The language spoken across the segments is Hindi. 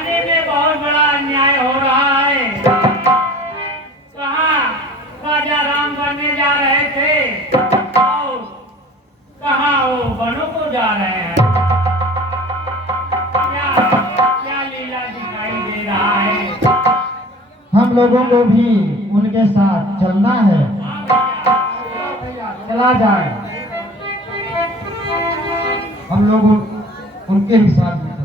थाने में बहुत बड़ा अन्याय हो रहा है। कहाँ राजा राम बनने जा रहे थे और कहाँ वो बनों को जा रहे हैं। क्या क्या लीला दिखाई दे रहा है। हम लोगों को भी उनके साथ चलना है। चला जाए, हम लोग उनके ही साथ में चलना।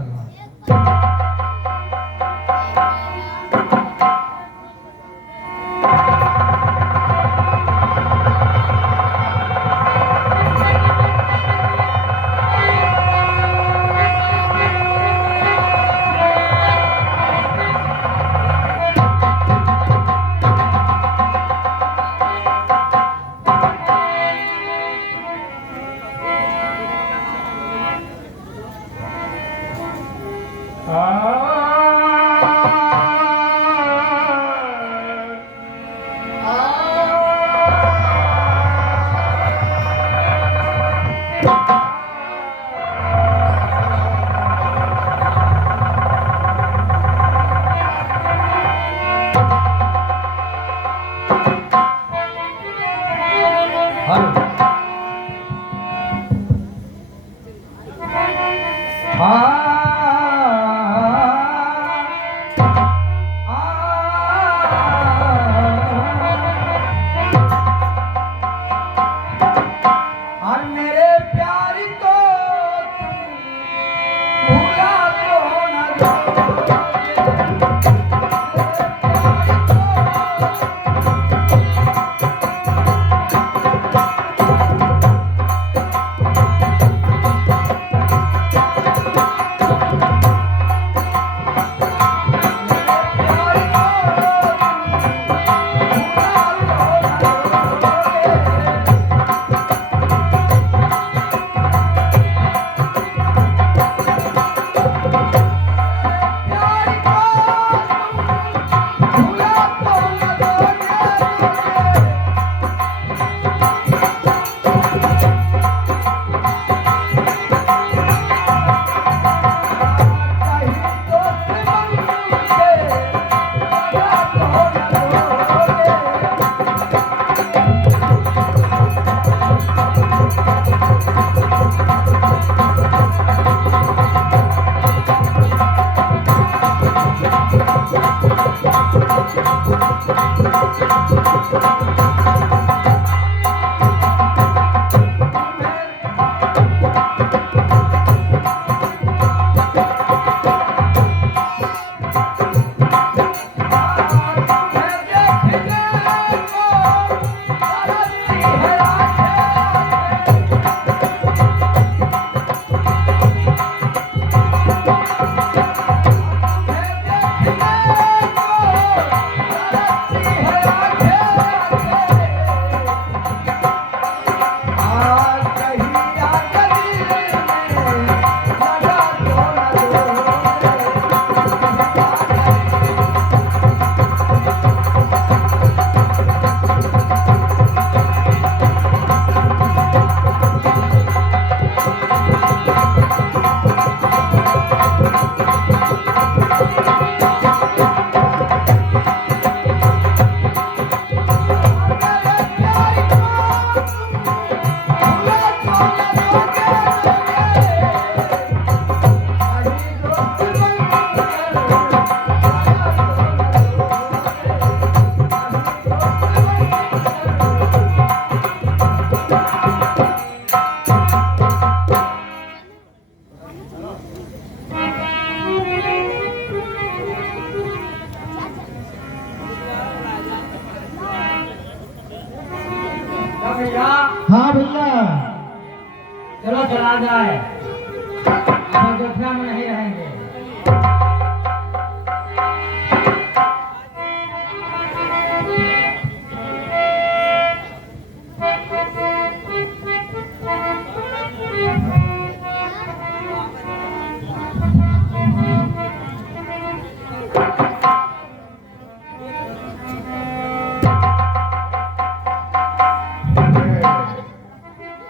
हाँ भैया, चलो चला जाए, अब अयोध्या में नहीं रहेंगे।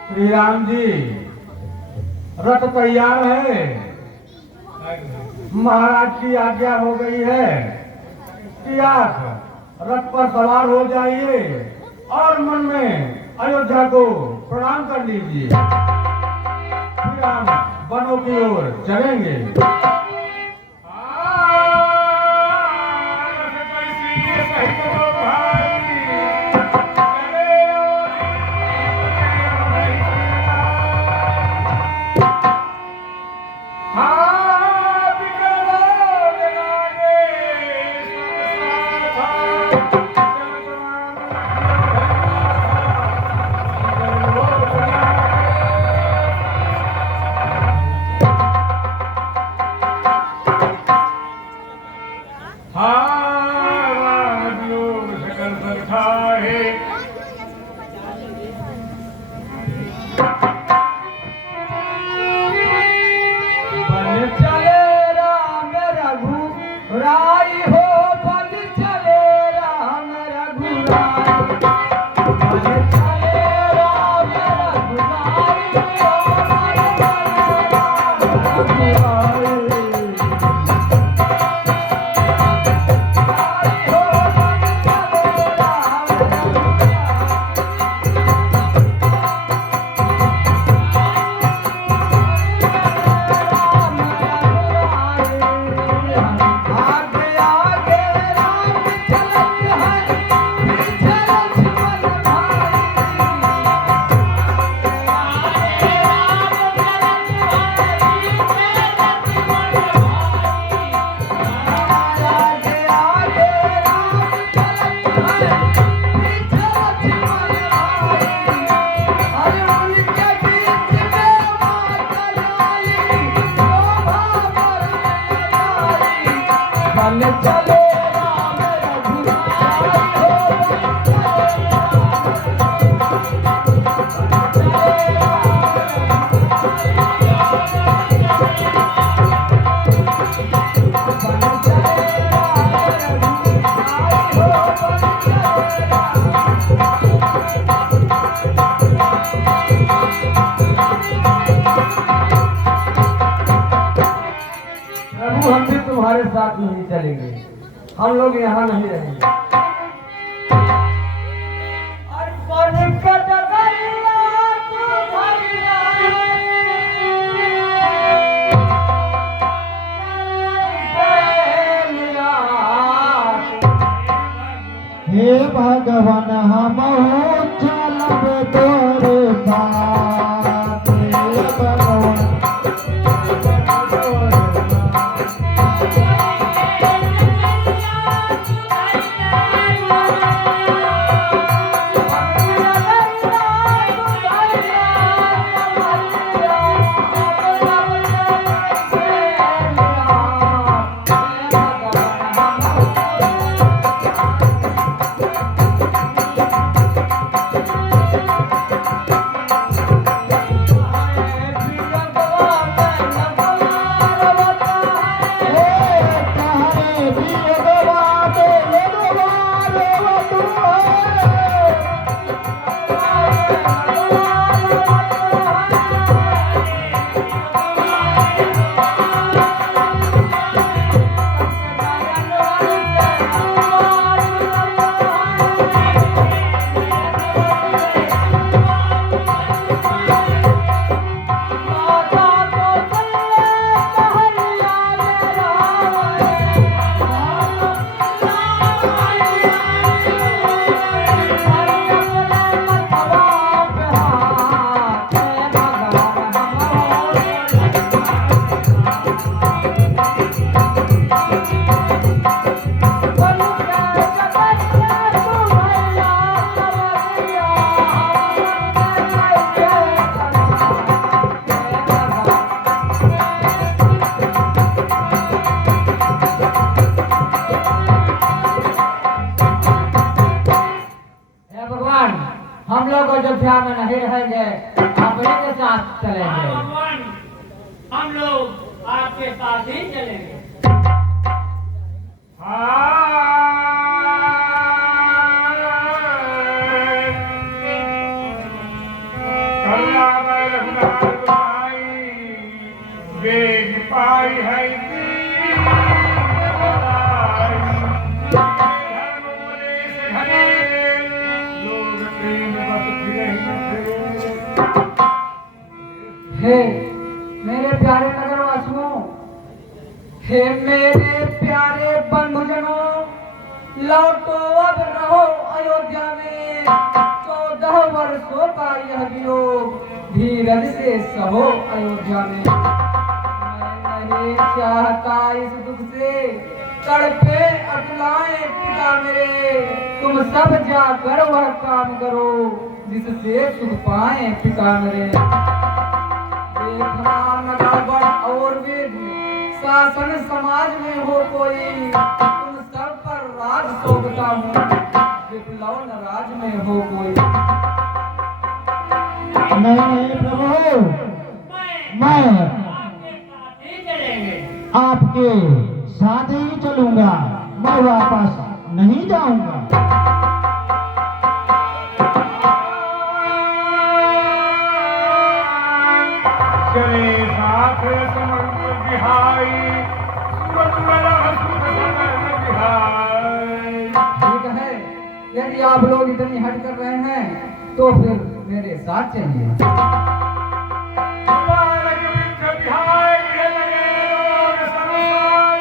श्री राम जी, रथ तैयार है, महाराज की आज्ञा हो गई है कि आप रथ पर सवार हो जाइए और मन में अयोध्या को प्रणाम कर लीजिए। फिर हम वनों की ओर चलेंगे। तुम्हारे साथ नहीं चलेंगे, हम लोग यहाँ नहीं रहेंगे। हे भगवान हम चलब तोरे साथ, हे भगवान हम लोग अयोध्या में नहीं रहेंगे, अपने के साथ चलेंगे। भगवान, हम लोग आपके साथ ही चलेंगे। बेग पाई है हे मेरे प्यारे नगरवासियों, हे मेरे प्यारे बंधुजनों, लौटो अब रहो अयोध्या में। 14 वर्षों का यह वियोग धीरज से सहो अयोध्या में। मैं नहीं चाहता इस दुख से तड़पे अकुलाएं पिता मेरे। तुम सब जाकर वह काम करो जिससे सुख पाए पिता मेरे। देखना न गड़बड़ और वेद शासन समाज में हो कोई, तुम सब पर राज सौंपता हूँ, विप्लव न राज में हो कोई। नहीं प्रभु, मैं आपके साथ ही चलेंगे। आपके साथ ही चलूंगा, मैं वापस नहीं जाऊंगा। चले साथ समंत बिहाई, सूरत वाला सुख समन बिहाई। ठीक है, यदि आप लोग इतनी हट कर रहे हैं तो फिर मेरे साथ चलिए। बालक वृक्ष बिहाई गृह लगे लोग संसार,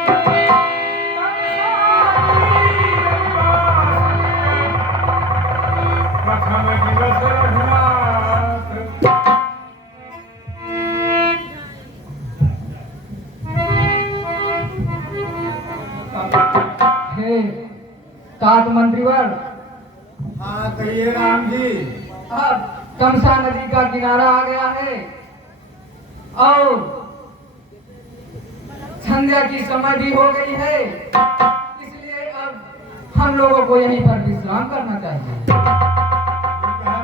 प्रथम दिवस रघुनाथ। हे तात मंत्रीवर, हाँ कहिए राम जी। अब तमसा नदी का किनारा आ गया है और संध्या की समय भी हो गई है, इसलिए अब हम लोगों को यहीं पर विश्राम करना चाहिए।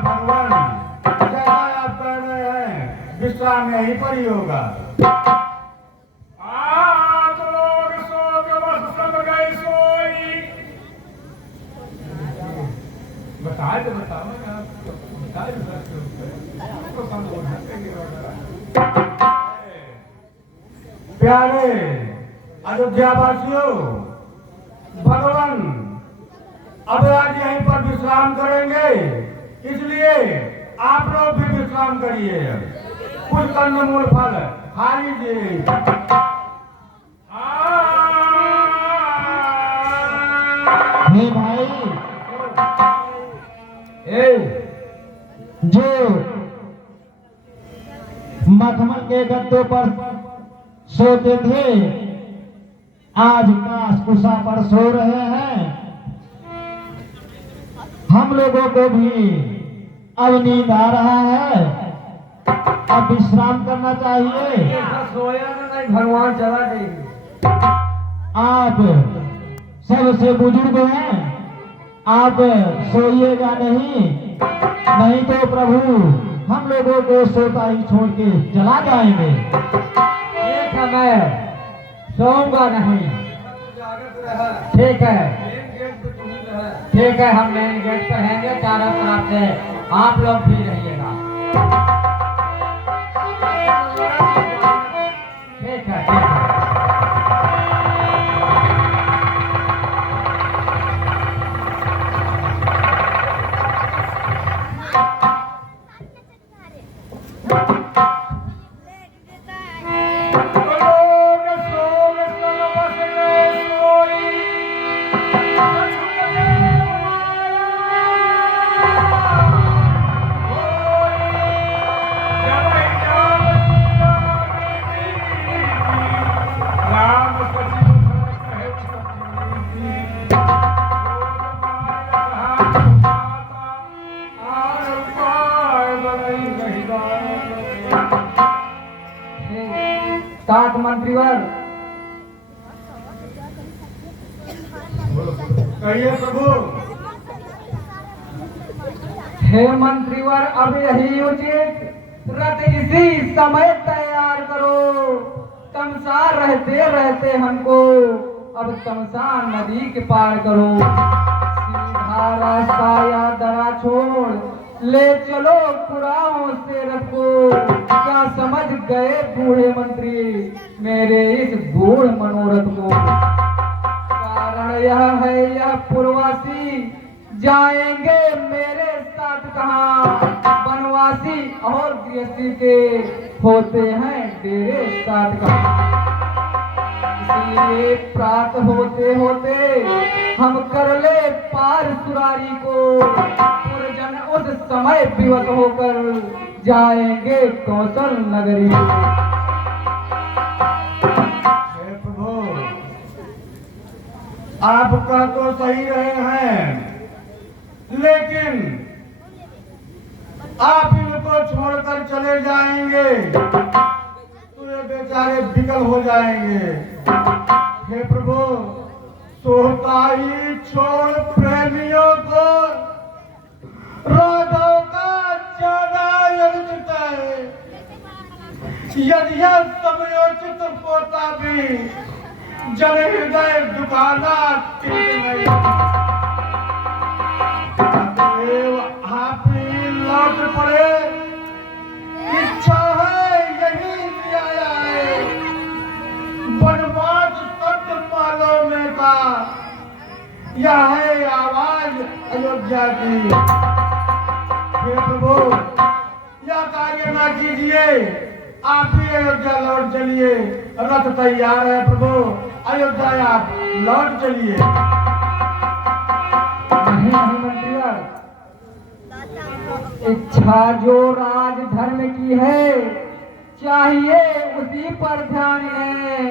भगवान जैसा आप कह रहे हैं विश्राम यहीं पर ही होगा। आप लोग सो के बस सब गए सोई। बताए तो बताओ ना, बताए तो आपको संबोधन प्यारे अयोध्या वासियों, भगवान अब आज यहीं पर विश्राम करेंगे, इसलिए आप लोग भी विश्राम करिए। कुछ कंदमूल फल खा लीजिए। हे भाई, जो मखमल के गद्दों पर सोते थे आज काश कुशा पर सो रहे हैं। हम लोगों को भी अब नींद आ रहा है, अब विश्राम करना चाहिए। सोया नहीं, भगवान चला देंगे। आप सबसे बुजुर्ग हैं, आप सोइएगा नहीं, नहीं तो प्रभु हम लोगों को सोता ही छोड़ के चला जाएंगे। ठीक है, मैं सोऊंगा नहीं। ठीक है, ठीक है, हम मेन गेट पे रहेंगे, चारों तरफ से आप लोग भी रहिएगा। ठीक है, ठीक है। तात मंत्रीवर, कहिए प्रभु। हे मंत्रीवर, अब यही उचित रथ इसी समय तैयार करो। तमसा रहते रहते हमको अब तमसा नदी के पार करो। सीधा रास्ता या दरा छोड़ ले चलो कुराओं से रथ को। क्या समझ गए बूढ़े मंत्री मेरे इस गूढ़ मनोरथ को? कारण यह है, यह पूर्वासी जाएंगे मेरे साथ कहाँ, वनवासी और गृहस्थी के होते हैं डेरे साथ कहाँ। इसलिए प्रात होते होते हम कर ले पार सुरारी को, पुरजन उस समय विवश होकर जाएंगे कौशल नगरी। हे प्रभु, आपका तो सही रहे हैं, लेकिन आप इनको छोड़कर चले जाएंगे तो ये बेचारे विकल हो जाएंगे। हे प्रभु, सोता ही छोड़ प्रेमियों को राघव का ज्यादा अनुचित है। यदि यह समयोचित होता भी जन हृदय दुखाना ठीक नहीं। आप ही लौट पड़े, इच्छा है यही आया है। वनवास सत्य पालों में का यह है आवाज अयोध्या की। हे प्रभु, यह कार्य ना कीजिए, आप ही अयोध्या लौट चलिए। रथ तैयार है प्रभु, अयोध्या आप लौट चलिए। नहीं मंत्रिया, इच्छा जो राज धर्म की है चाहिए उसी पर ध्यान है।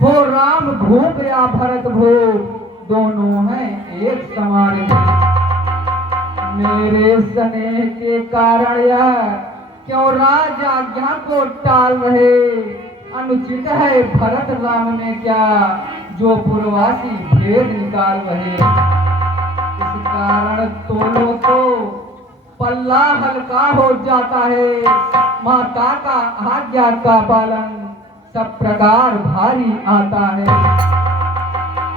हो राम भूप या भरत भूप, दोनों हैं एक समान। मेरे स्नेह के कारण यह क्यों राज आज्ञा को टाल रहे। अनुचित है भरत राम में क्या, जो पूर्ववासी भेद निकाल रहे। इस कारण तोलो तो पल्ला हल्का हो जाता है। माता का आज्ञा का पालन सब प्रकार भारी आता है।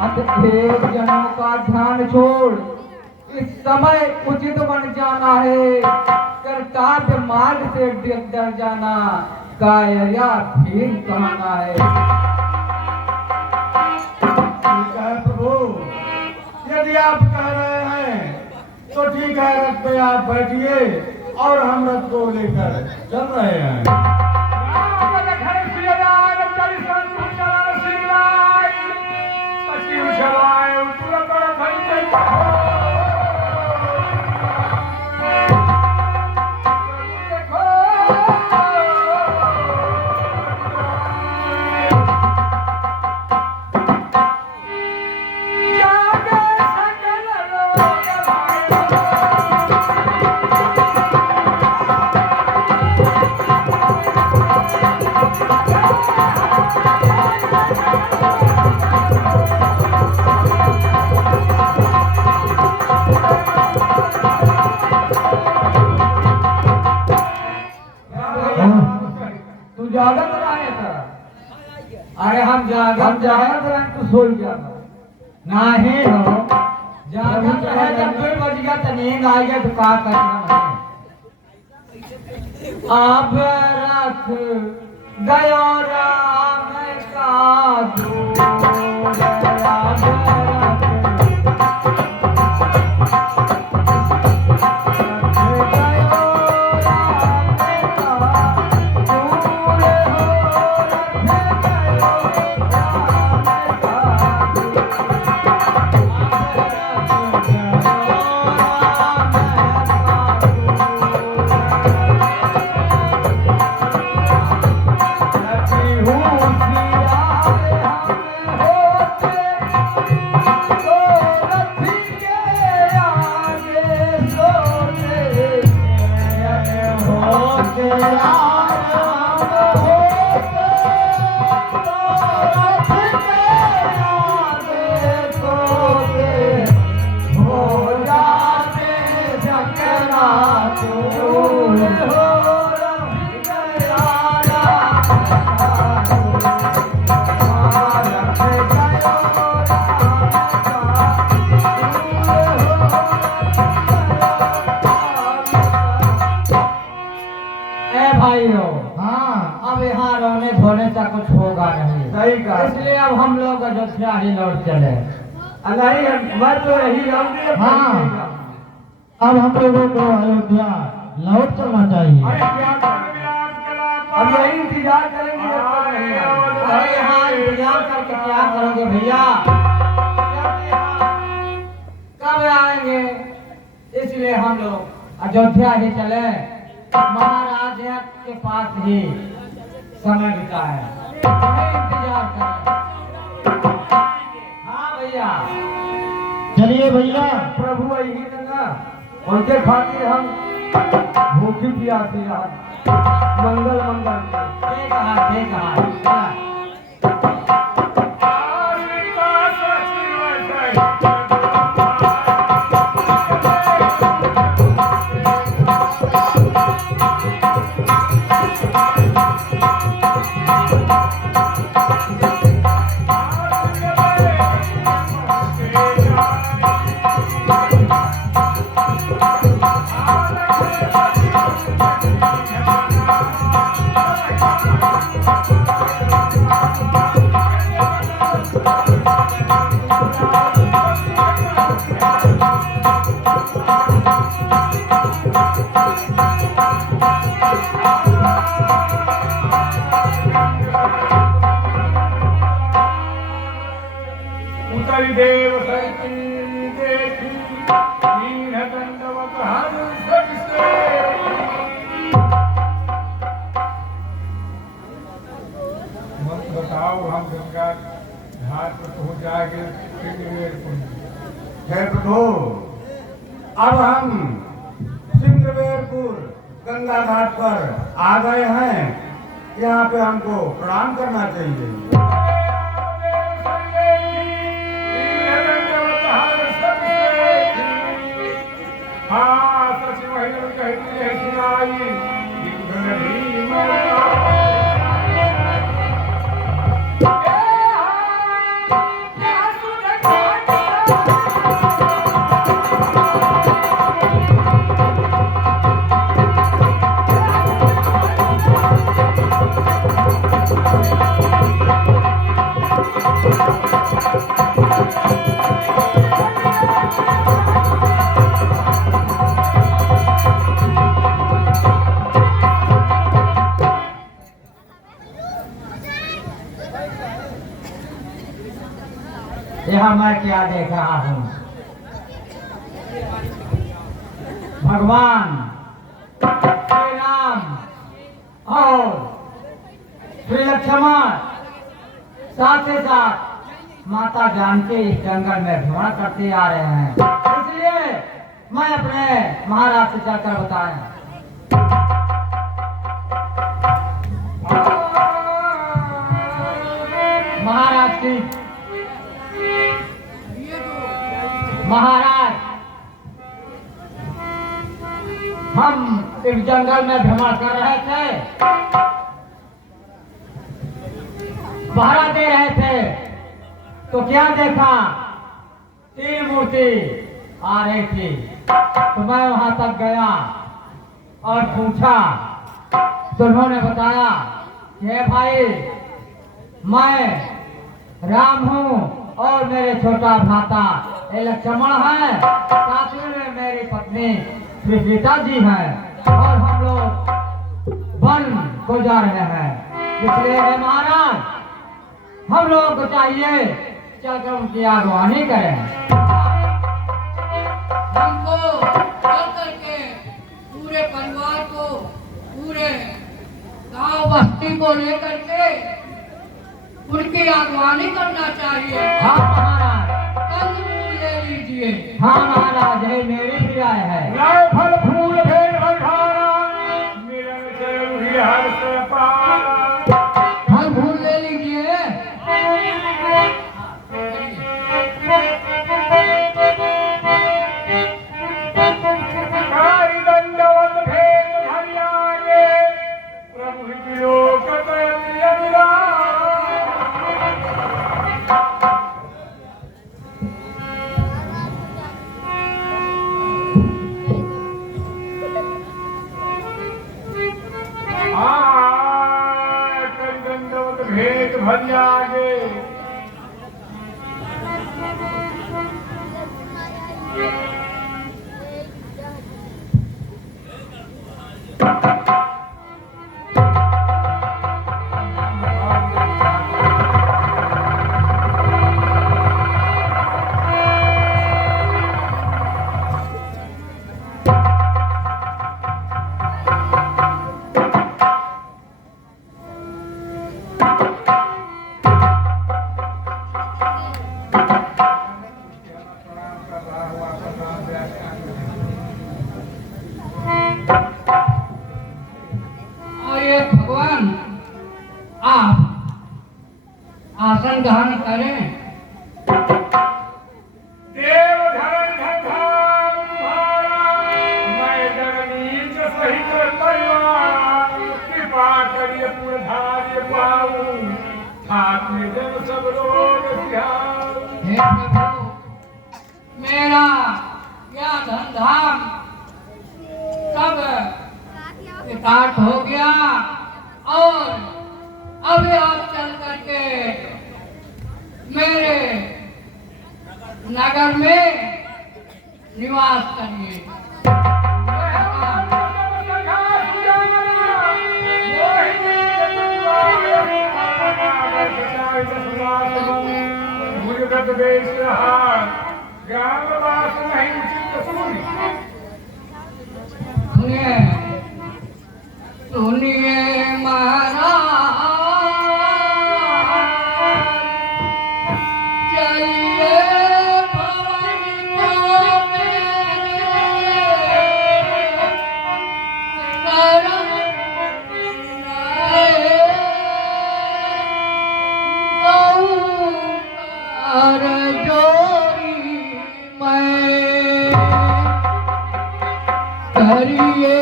अतएव जनों का ध्यान छोड़ इस समय उचित बन जाना है। कर्तव्य मार्ग से डर जाना काया फिर कहना है। ठीक है प्रभु, यदि आप कह रहे हैं तो ठीक है, रथ पे आप बैठिए और हम रथ को लेकर चल रहे हैं। जागत रहे था। अरे हम जागत रहे तो सोई जाना नहीं हो। जागत रहे जब 2 बज गया तो नींद आ गया तो क्या करना है। अब रथ गयो राम का दूर, कुछ होगा नहीं। सही कहा। इसलिए अब हम लोग अयोध्या ही लौट चले। नहीं, मैं तो यही रहूंगी। हाँ अब हम लोगों को अयोध्या लौट चलना चाहिए। अब यही इंतजार करेंगे जब तक नहीं आए। अरे यहाँ इंतजार करके क्या करोगे भैया? कब आएंगे? इसलिए हम लोग अयोध्या ही चले, महाराज के पास ही समय बिताए, इंतजार करें। हाँ भैया, चलिए भैया। प्रभु आई ना, उनके खातिर हम भूखी प्यासी रहा। मंगल मंगल ठीक है, ठीक है। उतरी देव सती देखी दीन दंडवत हंस से। मत बताओ, हम गंगा घाट पर पहुंच जाएंगे। है प्रभु, अब हम सिंगरवेरपुर गंगा घाट पर आ गए हैं। यहाँ पे हमको प्रणाम करना चाहिए। हाँ, सच वही कहती है सुनाई। यहाँ मैं क्या देख रहा हूँ? भगवान श्री राम और श्री लक्ष्मण साथ ही साथ माता जानकी इस जंगल में भ्रमण करते आ रहे हैं। इसलिए मैं अपने महाराज से जाकर बताएं। महाराज, हम इस जंगल में भ्रमण कर रहे थे, पहरा दे रहे थे, तो क्या देखा, 3 मूर्ति आ रही थी। तो मैं वहां तक गया और पूछा, तो उन्होंने बताया कि भाई मैं राम हूँ और मेरे छोटा भ्राता ये लक्ष्मण है, साथ में मेरी पत्नी श्री सीता जी हैं और हम लोग वन को जा रहे हैं। इसलिए महाराज, हम लोगों को चाहिए चलकर उनकी अगवानी करें। हमको चल करके पूरे परिवार को, पूरे गांव बस्ती को लेकर के उनकी अगवानी करना चाहिए। हाँ महाराज, कंदमूल ले लीजिए। हाँ महाराज, ये मेरी भी राय है। लाओ फल फूल भेंट भंडारा, मिलन जरूरी हर से पारा। फल फूल ले लीजिए। कारी दंडवत भेंट धरियागे, प्रभु की लोक तय अविराम। और ये भगवान आप आसन ग्रहण करें। देव धरण धरधाम तुम्हारा, मैं जगदीश सहित परिवार, कृपा करिए पुरधार्य पाऊं, ठाक में जन सब लोग सिहाऊं। हे प्रभु, मेरा यह धनधाम सब स्टार्ट हो गया और अब आप चल करके मेरे नगर में निवास करिए। सुनिए सुनिए महाराज, चलिए भवन को शरण और जोरी मैं करिए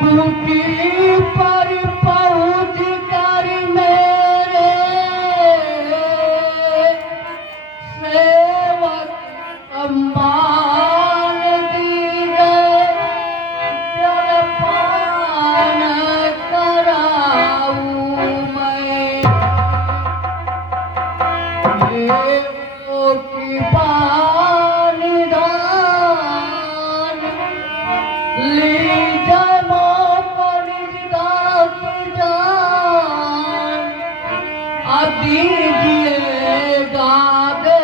कुटी पर पहुँच कर मेरे सेवक सम्मान दीजिए, जलपान कराऊं मैं। देवों की पानी दान लीजिए दीजिएगा दे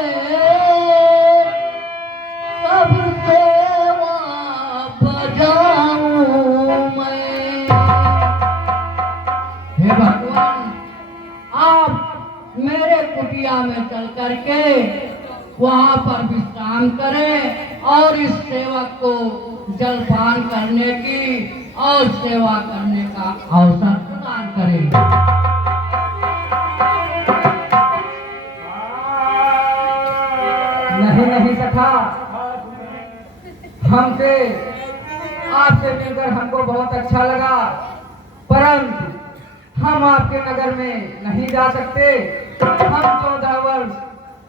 सब सेवा बजाऊं मैं। हे भगवान, आप मेरे कुटिया में चल करके वहाँ पर विश्राम करें और इस सेवक को जलपान करने की और सेवा करने का अवसर प्रदान करें। नहीं नहीं सखा, हमसे आपसे मिलकर हमको बहुत अच्छा लगा, परंतु हम आपके नगर में नहीं जा सकते। हम 14 वर्ष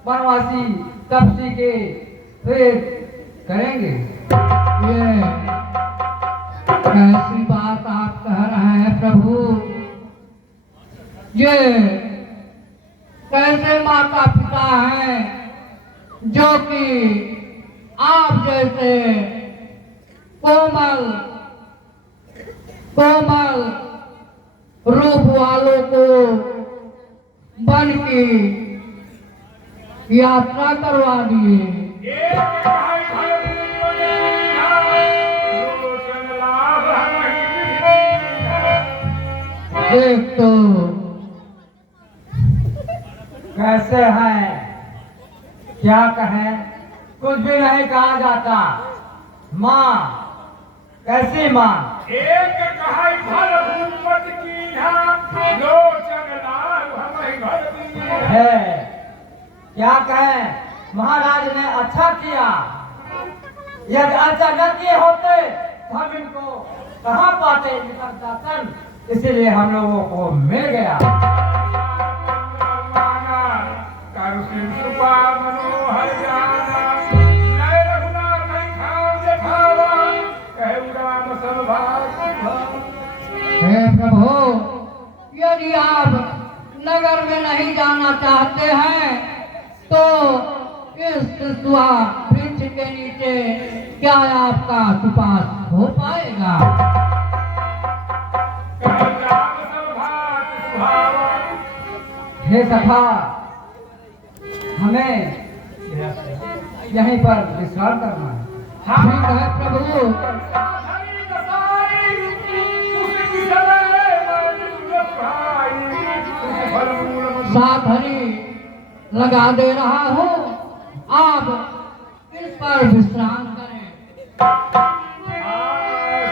वनवासी तपसी के फिर करेंगे। ये कैसी बात आप कह रहे हैं प्रभु? ये कैसे माता पिता हैं जो कि आप जैसे कोमल कोमल रूप वालों को बन की यात्रा करवा दिए। एक तो कैसे हैं, क्या कहें, कुछ भी नहीं कहा जाता। माँ कैसी माँ? एक कहाई भर भूपत कीन्हा, लोचन लाल हमहि घर दीन्हा। है क्या कहें, महाराज ने अच्छा किया। यदि अच्छा न किए होते तो हम इनको कहाँ पाते इनका शासन, इसीलिए हम लोगों को मिल गया। मनोहर जाना, नय रघुनाथ खाव देखावा, कहु राम हे प्रभु, यदि आप नगर में नहीं जाना चाहते हैं तो इस सिसुआ वृक्ष के नीचे क्या आपका सुपास हो पाएगा? हे सखा, हमें यहीं पर विश्राम करना है। ठीक है प्रभु। साथ हरी लगा दे रहा हूँ, आप इस पर विश्राम करें।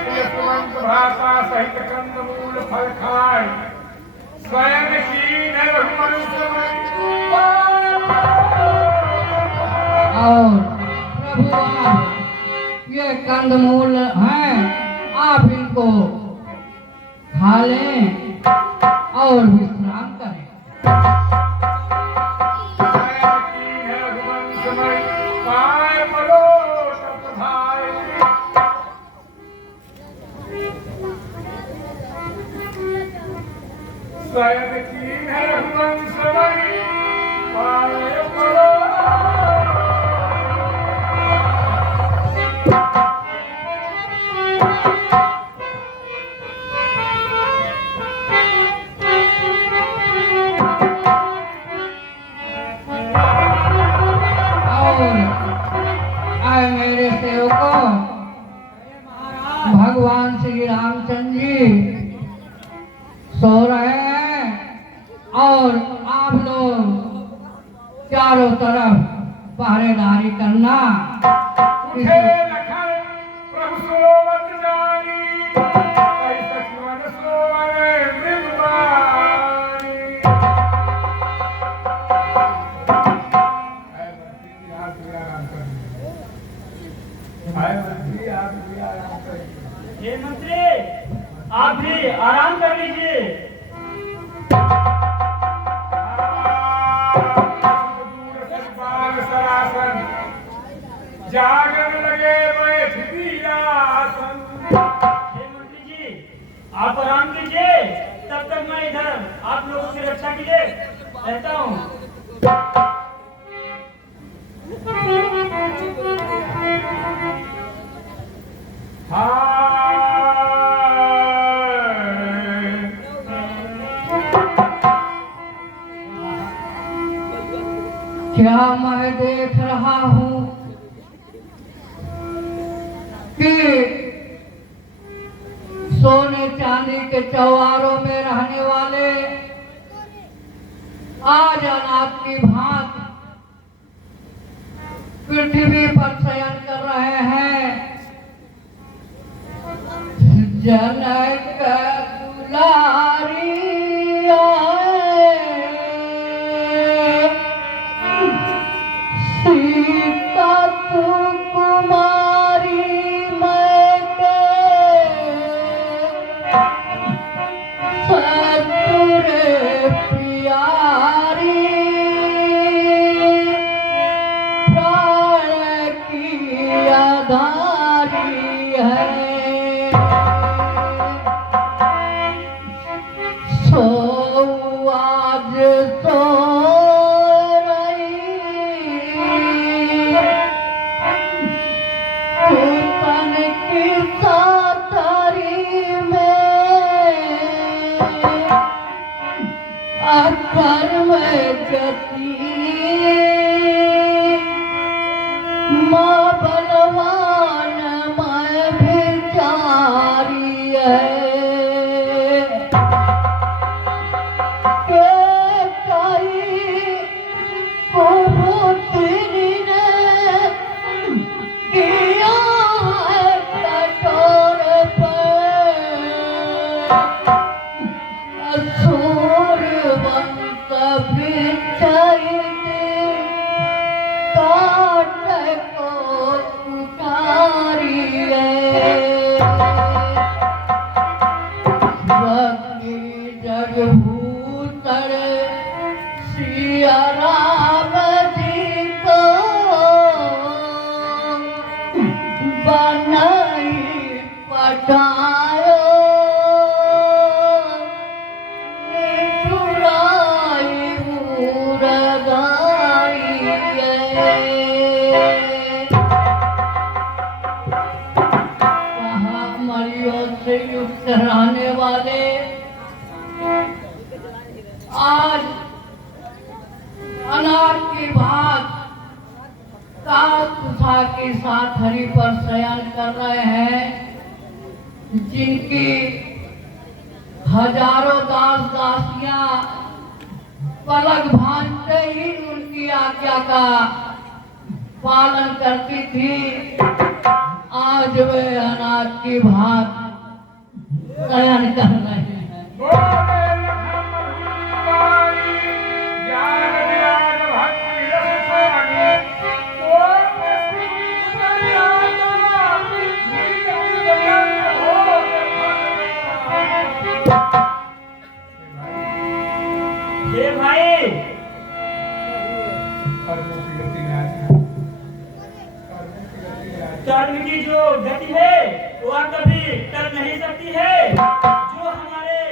यशवंत भ्राता सहित कंदमूल फल खाए, स्वयं कीन रघुवंशमय। और प्रभु आप ये कंदमूल हैं, आप इनको खा लें और विश्राम करें। स्वयं कीन रघुवंशमय, काय पलो तप धाय। स्वयं कीन रघुवंशमय, काय पलो। आए मेरे सेवकों, भगवान श्री रामचंद्र जी सो रहे हैं और आप लोग चारों तरफ पहरेदारी करना। उठे लखन प्रभु सोवत जानी, ऐसा सुवन सोवरे मृगवाणी। आप भी आराम करिए। मंत्री आप भी आराम करिए। ये मंत्री आप भी आराम कर लीजिए। दूर सतपाल सरासन, जागन लगे बैठ वीरासन। ये मंत्री जी आप आराम कीजिए, तब तक मैं इधर आप लोगों की रक्षा के लिए रहता हूँ। क्या मैं देख रहा हूँ कि सोने चांदी के चौवारों में रहने वाले आज अनाथ की भांति पृथ्वी पर शयन कर रहे हैं। जनक दुलारी सीता कुमारी मैं सतुर प्यारी, प्राण की आधारी है। सो आज सो तन की सातरी में अकर में गति, माँ बलवान मैं भिचारी है। जगभूतर सिया राम जी को बनाई पठायो, निठुराई मुरगाई महामरियों से युक्त रहने वाले आज अनाथ की बात काकुशा के साथ हरि पर शयन कर रहे हैं, जिनकी हजारों दास दासियां पलक भांजते ही उनकी आज्ञा का पालन करती थी। आज वे अनाज की भात शयन कर रहे हैं। बोले लखनऊ ज्ञान ज्ञान भक्ति रस स्वामी, बोले हे भाई, कर्म की जो गति है वह कभी टल नहीं सकती है। जो हमारे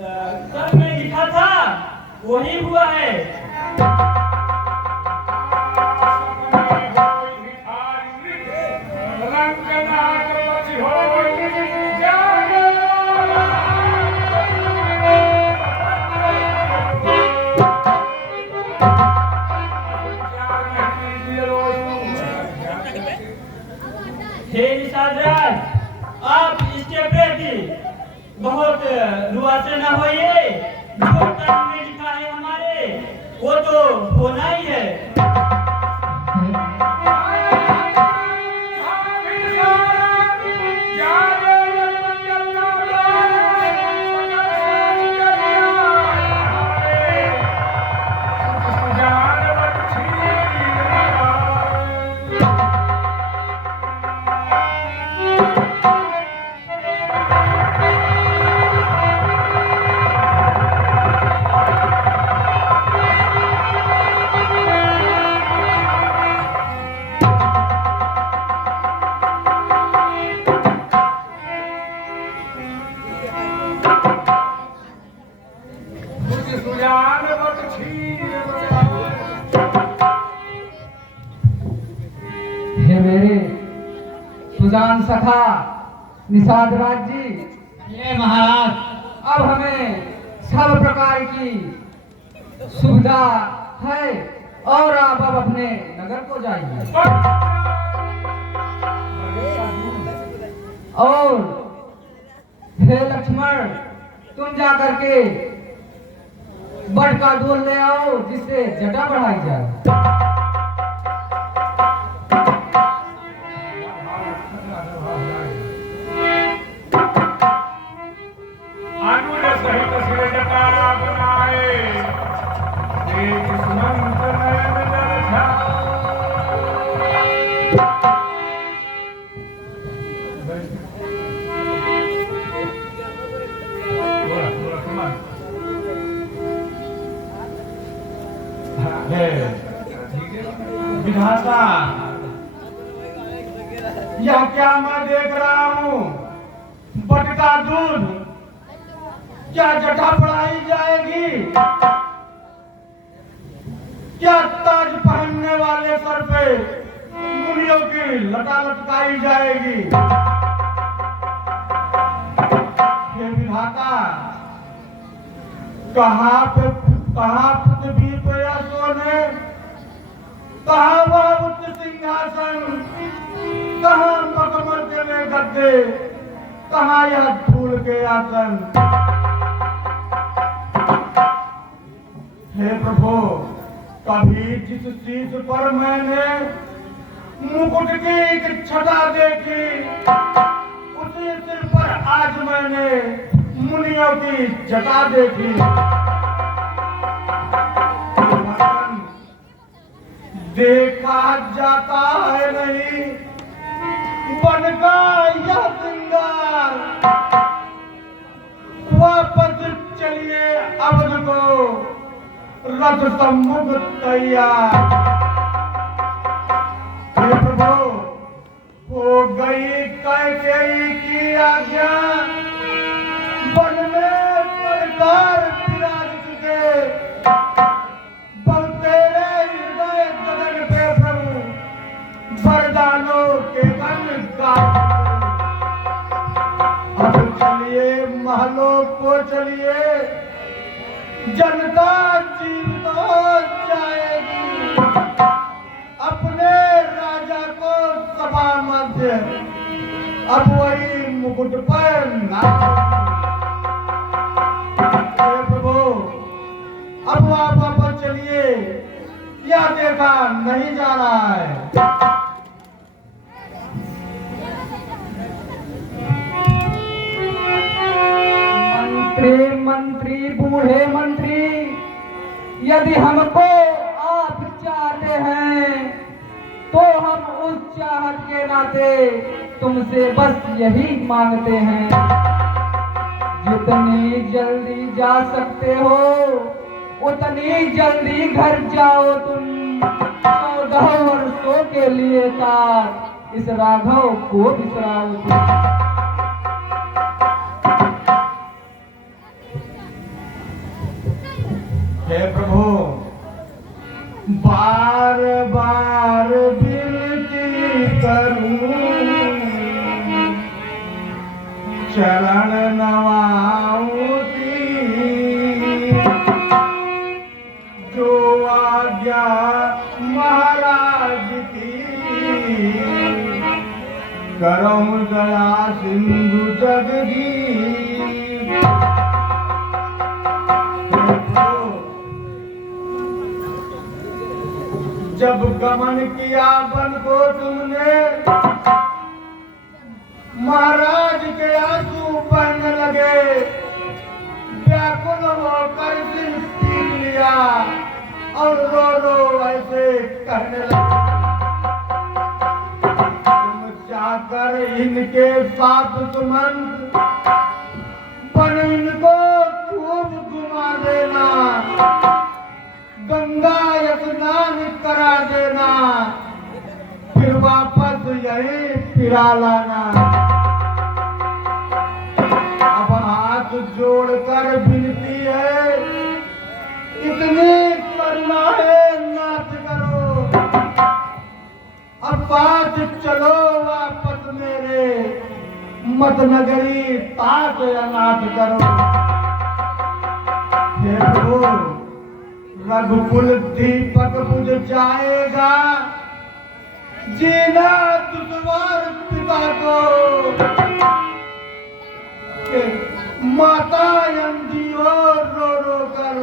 कर्म में लिखा था वही हुआ है। हे निषाद राज, आप इसके प्रति बहुत रुआसे न होइए। जो कर्म में लिखा है हमारे वो तो होना ही है। हे मेरे सुजान सखा निषाद राज जी, ये महाराज, अब हमें सब प्रकार की सुविधा है और आप अब अपने नगर को जाइए। और हे लक्ष्मण, तुम जा करके बड़ का दूध ले आओ जिससे जटा बढ़ाई जाए। विधाता, यह क्या मैं देख रहा हूँ? बटका दूध, क्या जटा बढ़ाई जाएगी? क्या ताज पहनने वाले सर पे मुनियों की लटा लटकाई जाएगी? हे विधाता, कहाँ पृथ्वी पे या सोने, कहाँ वह उच्च सिंहासन, कहाँ मखमल के गद्दे, कहाँ यह धूल के आसन? हे प्रभु, कभी जिस शीश पर मैंने मुकुट की एक छटा देखी, उसी सिर पर आज मैंने मुनियों की जटा देखी। देखा जाता है नहीं बनका यह श्रृंगार, वापस चलिए अवध को रथ सम्मुख तैयार। हे प्रभु, हो गई कैकेयी की आज्ञा, वन में सरकार विराज चुके, तेरे हृदय गगन पे प्रभु वरदानों के गण गाते। अब चलिए महलों को चलिए, जनता जीवित हो जाएगी, अपने राजा को सभा मध्य अब वही मुकुट पर नाचेगी। प्रभु, अब देखा नहीं जा रहा है। मंत्री मंत्री बूढ़े मंत्री, यदि हमको आप चाहते हैं तो हम उस चाहत के नाते तुमसे बस यही मांगते हैं, जितनी जल्दी जा सकते हो उतनी जल्दी घर जाओ तुम। 14 वर्षों के लिए काट इस राघव को बिसराओ तुम। हे प्रभु, बार बार विनती करूं, चरण नवाऊं ती, जो आज्ञा महाराज की, करऊं दया सिंधु जगदीश। जब गमन किया वन को तुमने, महाराज के आंसू बहने लगे, व्याकुल होकर दिल पीट लिया और रो रो ऐसे कहने लगे, तुम जाकर इनके साथ सुमंत पर इनको खूब घुमा देना, गंगा स्नान करा देना, फिर वापस यही फिरा लाना। अब हाथ जोड़कर विनती है, इतनी करुणा है नाथ करो, अब बात चलो वापस मेरे मत नगरी तात अनाथ करो। हे प्रभु, रघुकुल दीपक बुझ जाएगा, जीना दुश्वार पिता को, माता अंधी और रो रो कर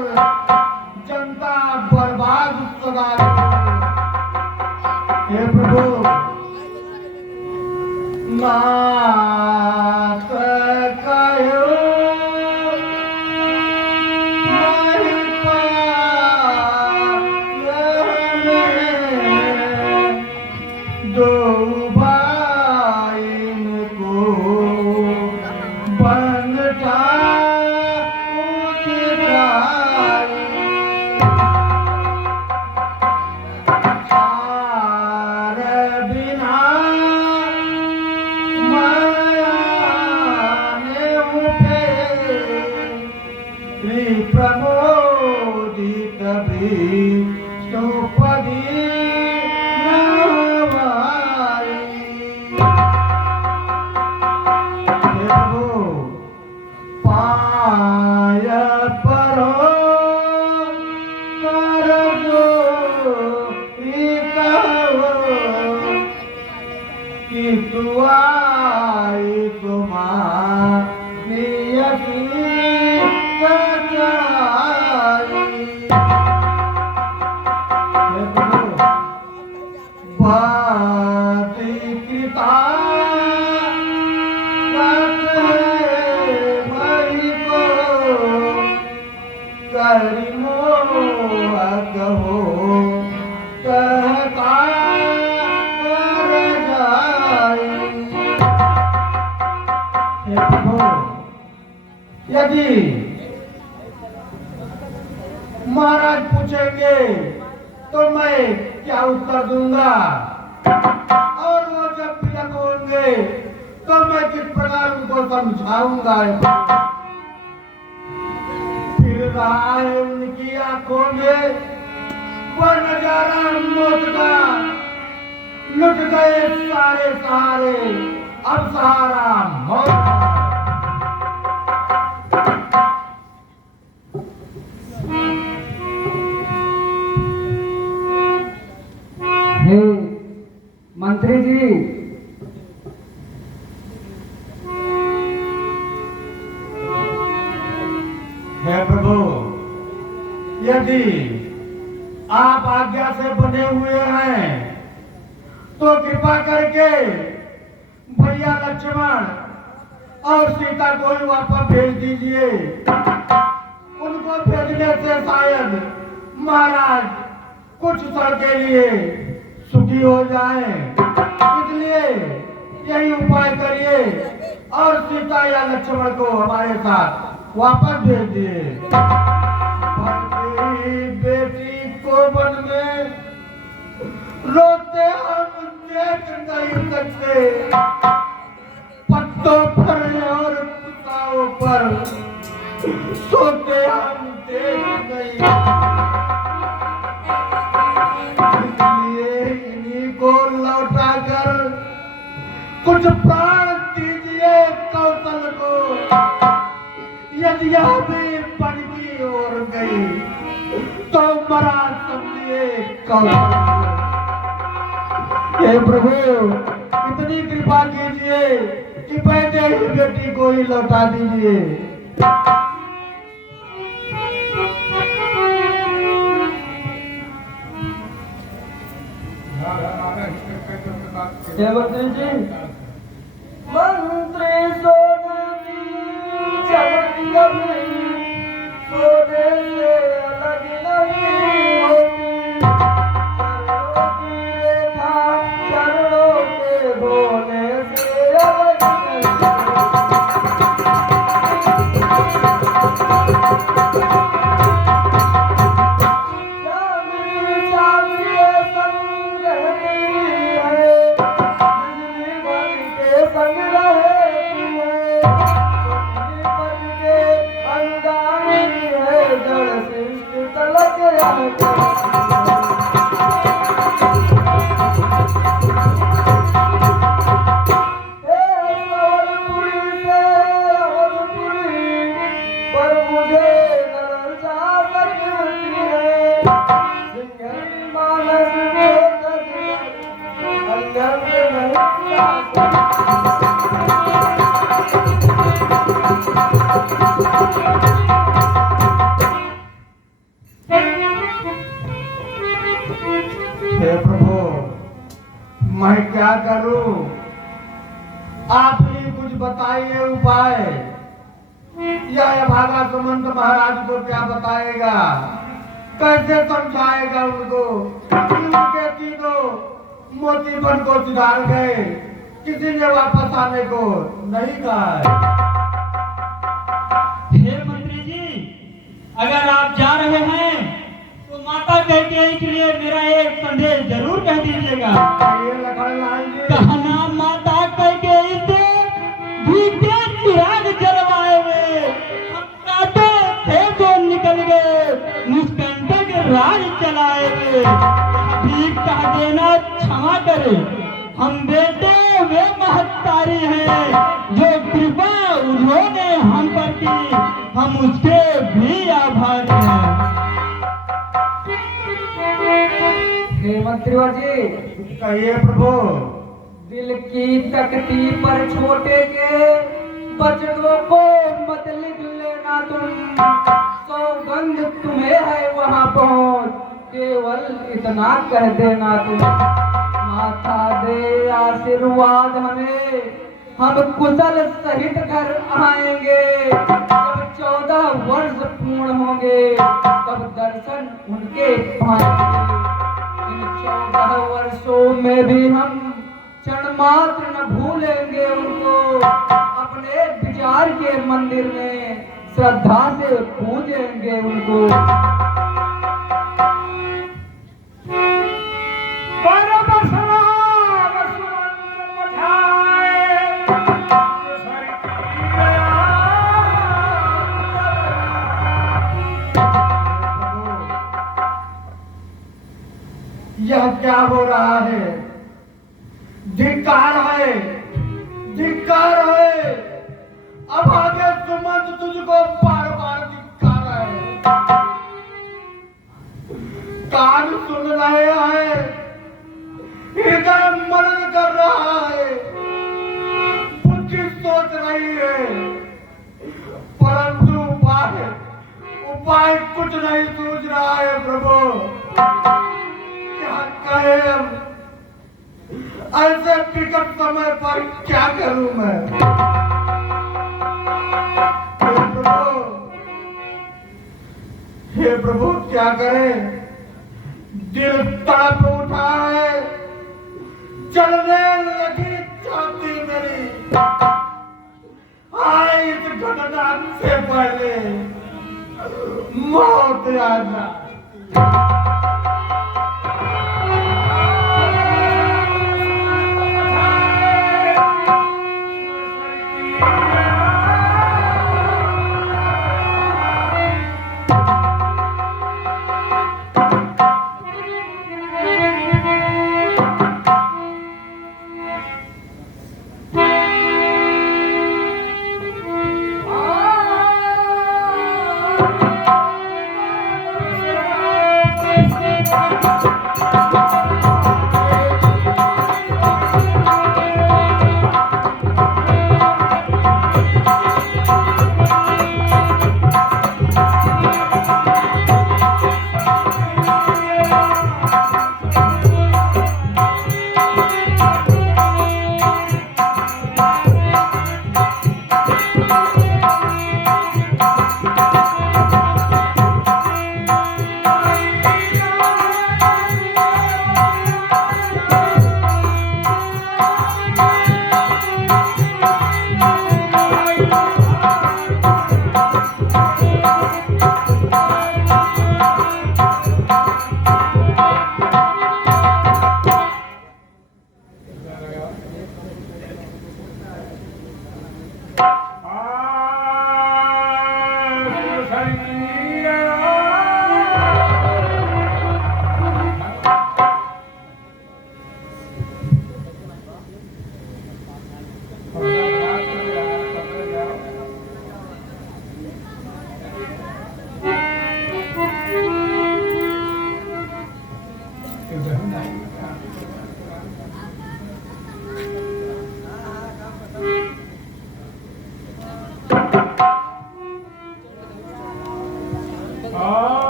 जनता बर्बाद सदा। हे प्रभु, नाथ कहो प्रमोदित विष्णुपदी नवाई। पाय परो कर जो कि तू आई तुम्हारी यदि महाराज पूछेंगे तो मैं क्या उत्तर दूंगा, और वो जब विलग होंगे तो मैं किस प्रकार उनको समझाऊंगा। फिर रहा है उनकी आंखों में वो नजारा मौत का, लुट गए सारे सहारे, अब सहारा मौत का। हे मंत्री जी, हे प्रभु, यदि आप आज्ञा से बने हुए हैं तो कृपा करके भैया लक्ष्मण और सीता को ही वापस भेज दीजिए। उनको भेजने से शायद महाराज कुछ क्षण के लिए सुखी हो जाए, इसलिए यही उपाय करिए और सीता या लक्ष्मण को हमारे साथ वापस भेज दिए। बेटी को वन में रोते हम देख नहीं सकते, पत्तों पर और कुताओं पर सोते हम देख नहीं, इसलिए इन्हीं को लौटा कर कुछ प्राण दीजिए कौशल को। यदि यह भी बन की ओर गई तो मरा समझिए कौशल को। हे प्रभु इतनी कृपा कीजिए कि पहले ही बेटी को ही लौटा दीजिए। हे मंत्री जी, मंत्री सोने चमक कभी सोने से अलग नहीं होती, चरणों के बोले से अलग नहीं हे प्रभु मैं क्या करूं, आप ही कुछ बताइए उपाय। यह भागा सुमंत महाराज को क्या बताएगा, कैसे समझाएगा उनको कि उनके तीनों मोतीबन को सुधार गए, किसी ने वापस आने को नहीं कहा है। हे मंत्री जी, अगर आप जा रहे हैं तो माता कैकेयी के लिए मेरा एक संदेश जरूर कह दीजिएगा। ये लखन लाल जी, कहना माता कैकेयी से भीगे चिराग जलवाए हुए हम काटे थे जो निकल गए, मुस्कंदक राज चलाए हुए। भीख कह देना क्षमा करे, हम बेटे वे महत्तारी हैं जो कृपा उन्होंने हम पर की, हम उसके भी आभारी हैं। हे मंत्रीवर जी, कहिए प्रभु। दिल की तख्ती पर छोटे के बचनों को मत लिख लेना तुम, सौगंध तुम्हें है वहां पहुंच, केवल इतना कह देना तुम। माता दे आशीर्वाद हमें, हम कुशल सहित घर आएंगे। जब 14 वर्ष पूर्ण होंगे तब दर्शन उनके पाएंगे। इन 14 वर्षों में भी हम क्षण मात्र न भूलेंगे उनको, अपने विचार के मंदिर में श्रद्धा से पूजेंगे उनको। यह क्या हो रहा है, धिक्कार है, धिक्कार है। अब आगे सुमंत तुझको बार बार धिक्कार है। कान सुन रहे हैं, हृदय मनन कर रहा है, बुद्धि सोच रही है, परंतु उपाय कुछ नहीं सूझ रहा है प्रभु। साहेब, ऐसे टिकट समय पर क्या करूं मैं? हे प्रभु क्या करें? दिल तड़प उठा है, चलने लगी छाती मेरी। आए इस घटना से पहले मौत आ जाए।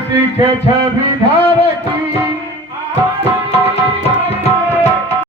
सीखे छवि धार की